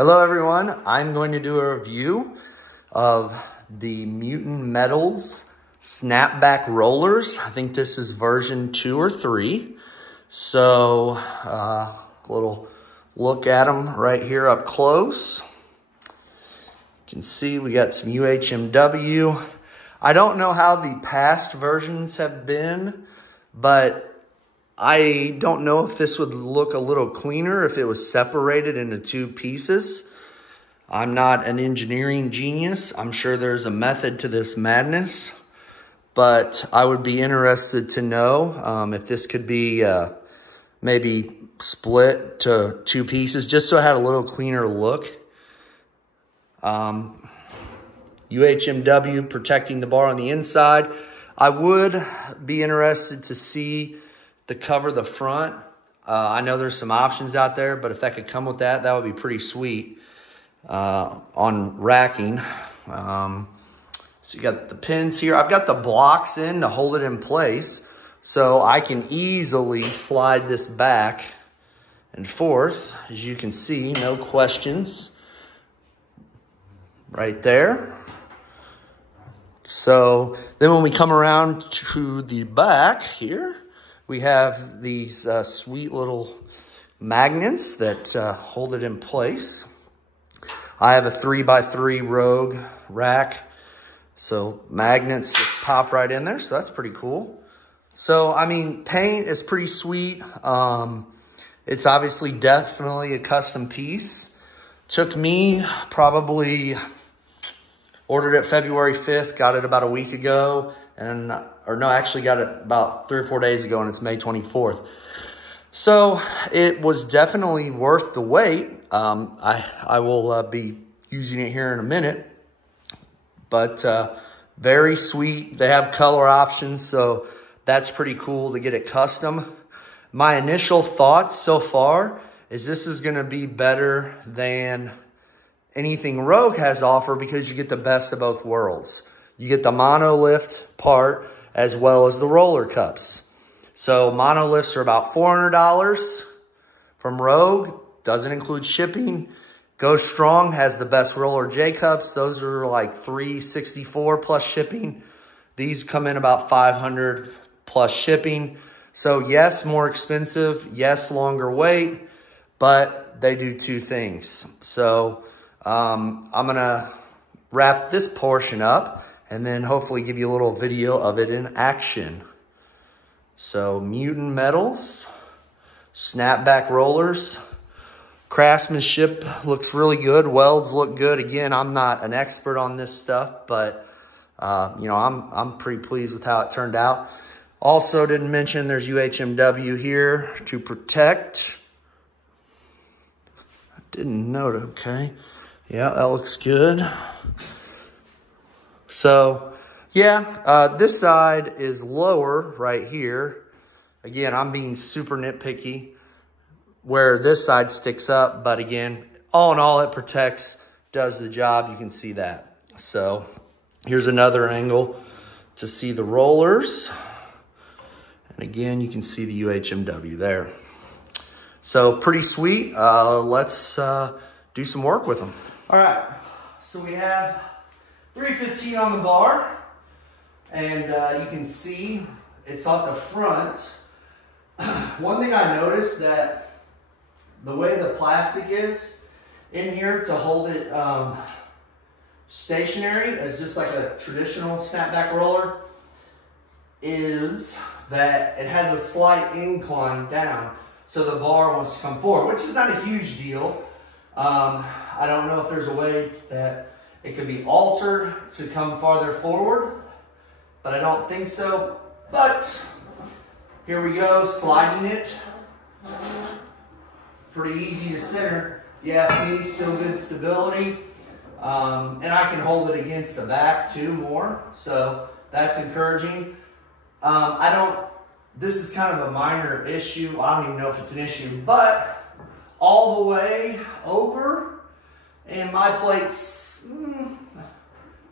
Hello everyone, I'm going to do a review of the Mutant Metals snapback rollers. I think this is version 2 or 3. So, a little look at them right here up close. You can see we got some UHMW. I don't know how the past versions have been, but I don't know if this would look a little cleaner if it was separated into 2 pieces. I'm not an engineering genius. I'm sure there's a method to this madness, but I would be interested to know if this could be maybe split to 2 pieces, just so it had a little cleaner look. UHMW protecting the bar on the inside. I would be interested to see the cover the front. I know there's some options out there, but if that could come with that, that would be pretty sweet on racking. So you got the pins here. I've got the blocks in to hold it in place, so I can easily slide this back and forth. As you can see, no questions right there. So then when we come around to the back here, we have these sweet little magnets that hold it in place. I have a 3x3 Rogue rack, so magnets just pop right in there, so that's pretty cool. So, I mean, paint is pretty sweet. It's obviously definitely a custom piece. Took me probably, ordered it February 5th, got it about a week ago, and actually got it about 3 or 4 days ago, and it's May 24th. So it was definitely worth the wait. I will be using it here in a minute, but very sweet. They have color options, so that's pretty cool to get it custom. My initial thoughts so far is this is going to be better than anything Rogue has to offer because you get the best of both worlds. You get the monolift part as well as the roller cups. So monolifts are about $400 from Rogue. Doesn't include shipping. Go Strong has the best roller J cups. Those are like $364 plus shipping. These come in about $500 plus shipping. So yes, more expensive. Yes, longer wait, but they do 2 things. So I'm gonna wrap this portion up and then hopefully give you a little video of it in action. So Mutant Metals, snapback rollers, craftsmanship looks really good. Welds look good. Again, I'm not an expert on this stuff, but you know, I'm pretty pleased with how it turned out. Also didn't mention there's UHMW here to protect. I didn't note, okay. Yeah, that looks good. So, yeah, this side is lower right here. Again, I'm being super nitpicky where this side sticks up. But again, all in all, it protects, does the job. You can see that. So, here's another angle to see the rollers. And again, you can see the UHMW there. So, pretty sweet. Let's do some work with them. All right, so we have 315 on the bar, and you can see it's at the front. One thing I noticed that the way the plastic is in here to hold it stationary as just like a traditional snapback roller is that it has a slight incline down. So the bar wants to come forward, which is not a huge deal. I don't know if there's a way that it could be altered to come farther forward, but I don't think so. But here we go, sliding it. Pretty easy to center. You ask me, still good stability. And I can hold it against the back too more, so that's encouraging. This is kind of a minor issue. I don't even know if it's an issue, but all the way over, and my plates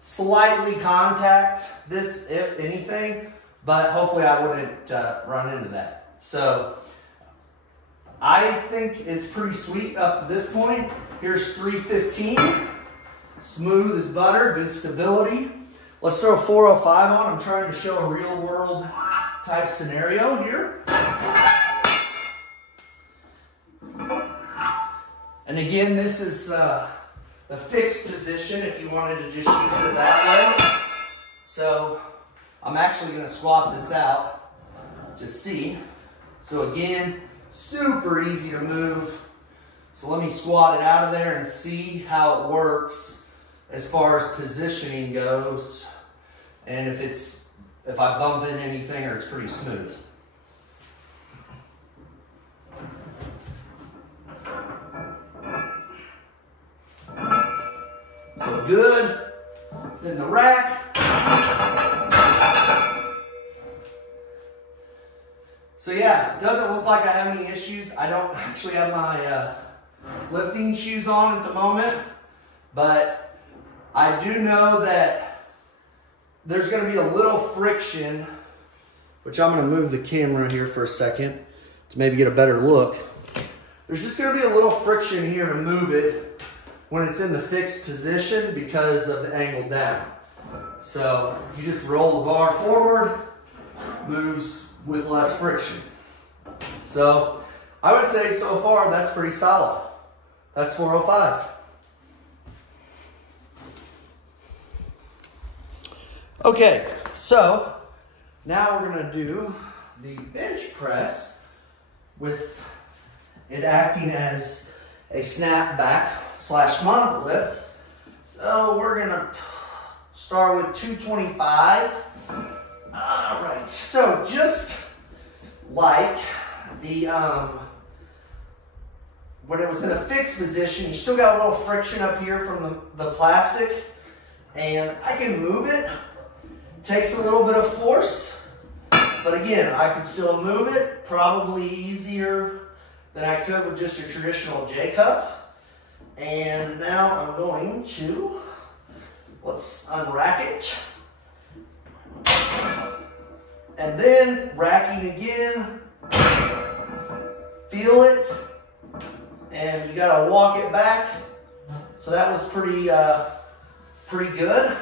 slightly contact this, if anything, but hopefully I wouldn't run into that. So I think it's pretty sweet up to this point. Here's 315, smooth as butter, good stability. Let's throw 405 on. I'm trying to show a real world type scenario here. And again, this is the fixed position if you wanted to just use it that way. So I'm actually going to swap this out to see. So again, super easy to move. So let me squat it out of there and see how it works as far as positioning goes. And if I bump in anything or it's pretty smooth. So good. Then the rack. So yeah, it doesn't look like I have any issues. I don't actually have my lifting shoes on at the moment, but I do know that there's going to be a little friction, which I'm going to move the camera here for a second to maybe get a better look. There's just going to be a little friction here to move it when it's in the fixed position because of the angle down. So if you just roll the bar forward, moves with less friction. So I would say so far that's pretty solid. That's 405. Okay, so now we're going to do the bench press with it acting as a snapback / monolift. So we're going to start with 225. All right, so just like the when it was in a fixed position, you still got a little friction up here from the plastic, and I can move it. It takes a little bit of force, but again, I can still move it, probably easier than I could with just a traditional J-cup. And now I'm going to, let's unrack it. And then racking again, feel it, and you gotta walk it back. So that was pretty good.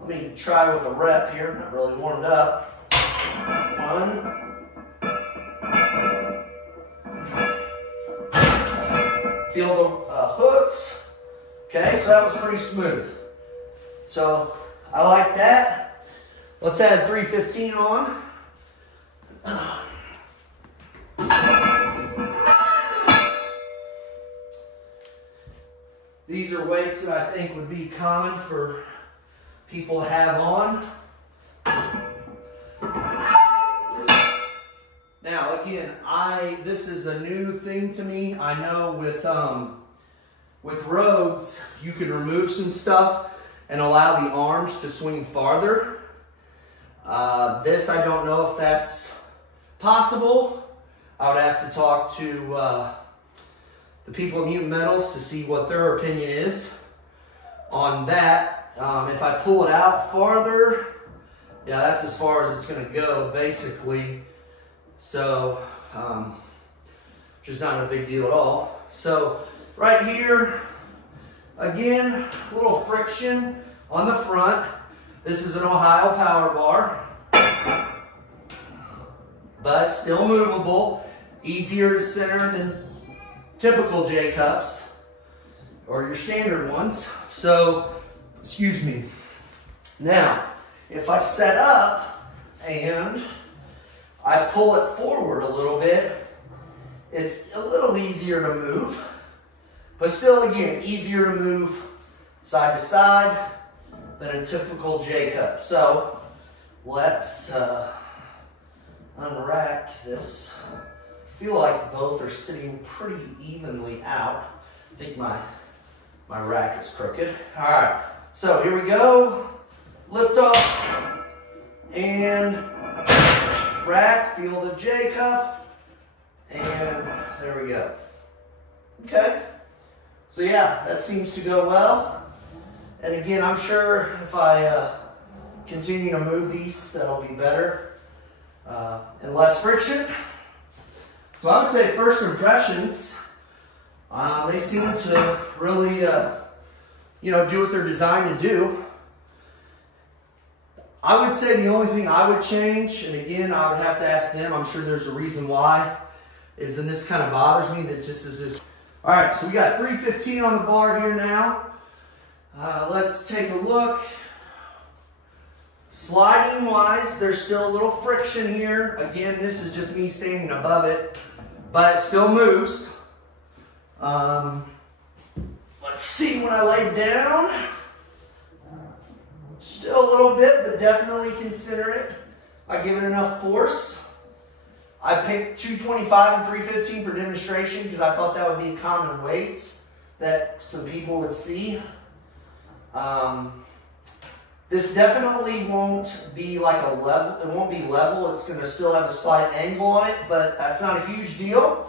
Let me try with a rep here, I'm not really warmed up. 1. Feel the hooks. Okay, so that was pretty smooth. So I like that. Let's add 315 on. These are weights that I think would be common for people to have on. Now again, this is a new thing to me. I know with roads, you can remove some stuff and allow the arms to swing farther. This, I don't know if that's possible. I would have to talk to the people at Mutant Metals to see what their opinion is on that. If I pull it out farther, yeah, that's as far as it's gonna go, basically. So, which is not a big deal at all. So, right here, again, a little friction on the front. This is an Ohio power bar, but still movable, easier to center than typical J-cups or your standard ones. So, excuse me. Now, if I set up and I pull it forward a little bit, it's a little easier to move, but still, again, easier to move side to side than a typical J-cup. So let's unrack this. I feel like both are sitting pretty evenly out. I think my rack is crooked. All right, so here we go. Lift off and rack, feel the J-cup, and there we go. Okay, so yeah, that seems to go well. And again, I'm sure if I continue to move these, that'll be better and less friction. So I would say first impressions, They seem to really, you know, do what they're designed to do. I would say the only thing I would change, and again, I would have to ask them, I'm sure there's a reason why, is, and this kind of bothers me, that just is this. All right, so we got 315 on the bar here now. Let's take a look. Sliding wise, there's still a little friction here. Again, this is just me standing above it, but it still moves. Let's see when I lay down. Still a little bit, but definitely consider it. I give it enough force. I picked 225 and 315 for demonstration because I thought that would be common weights that some people would see. This definitely won't be like a level, it won't be level. It's going to still have a slight angle on it, but that's not a huge deal.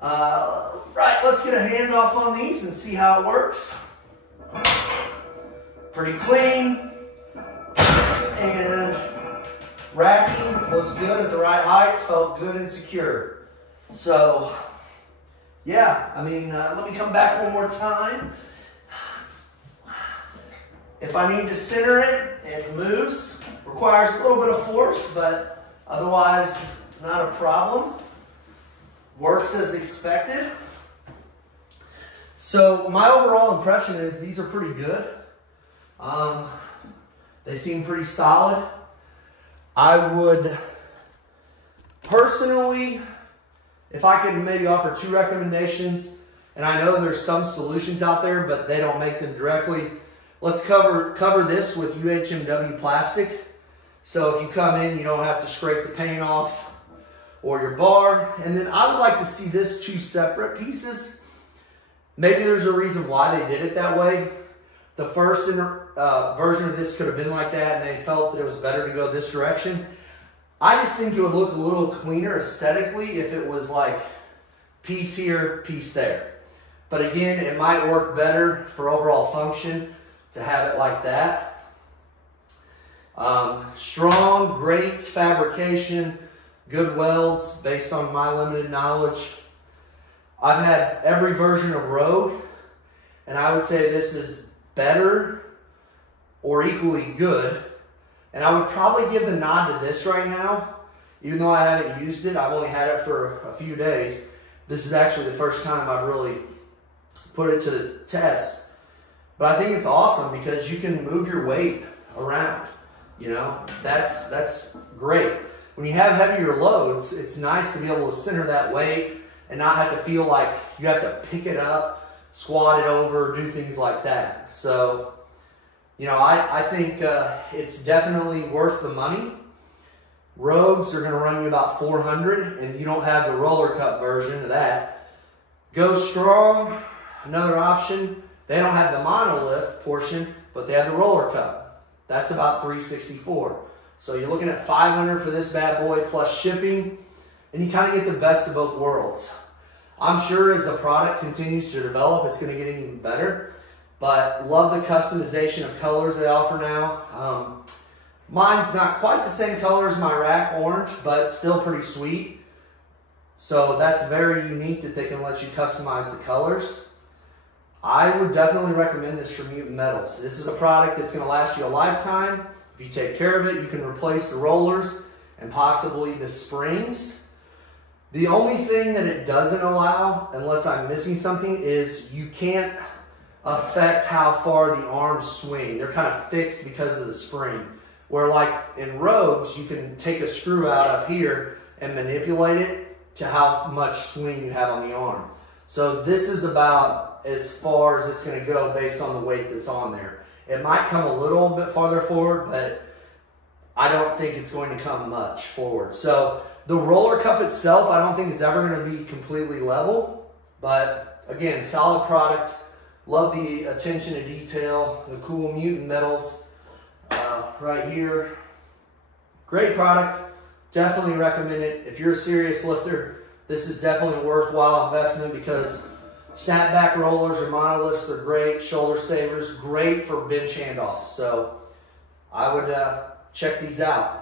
Right, let's get a handoff on these and see how it works. Pretty clean. And racking was good at the right height, felt good and secure. So, yeah, I mean, let me come back one more time. If I need to center it, it moves. Requires a little bit of force, but otherwise not a problem. Works as expected. So my overall impression is these are pretty good. They seem pretty solid. I would personally, if I could maybe offer 2 recommendations, and I know there's some solutions out there, but they don't make them directly. Let's cover this with UHMW plastic. So if you come in, you don't have to scrape the paint off or your bar. And then I would like to see this 2 separate pieces. Maybe there's a reason why they did it that way. The first version of this could have been like that, and they felt that it was better to go this direction. I just think it would look a little cleaner aesthetically if it was like piece here, piece there. But again, it might work better for overall function to have it like that. Strong, great fabrication, good welds based on my limited knowledge. I've had every version of Rogue, and I would say this is better or equally good. And I would probably give the nod to this right now, even though I haven't used it. I've only had it for a few days. This is actually the first time I've really put it to the test. But I think it's awesome because you can move your weight around. You know, that's great. When you have heavier loads, it's nice to be able to center that weight and not have to feel like you have to pick it up, squat it over, do things like that. So, you know, I think it's definitely worth the money. Rogues are going to run you about $400, and you don't have the roller cup version of that. Go Strong, another option. They don't have the monolift portion, but they have the roller cup. That's about $364. So you're looking at $500 for this bad boy plus shipping, and you kind of get the best of both worlds. I'm sure as the product continues to develop, it's going to get even better. But love the customization of colors they offer now. Mine's not quite the same color as my rack orange, but still pretty sweet. So that's very unique that they can let you customize the colors. I would definitely recommend this for Mutant Metals. This is a product that's going to last you a lifetime. If you take care of it, you can replace the rollers and possibly the springs. The only thing that it doesn't allow, unless I'm missing something, is you can't affect how far the arms swing. They're kind of fixed because of the spring. Where like in Rogues, you can take a screw out up here and manipulate it to how much swing you have on the arm. So this is about as far as it's going to go based on the weight that's on there. It might come a little bit farther forward, but I don't think it's going to come much forward. So the roller cup itself, I don't think is ever going to be completely level, but again, solid product. Love the attention to detail, the cool Mutant Metals right here. Great product. Definitely recommend it. If you're a serious lifter, this is definitely a worthwhile investment because snapback rollers or monoliths, they're great. Shoulder savers, great for bench handoffs. So I would check these out.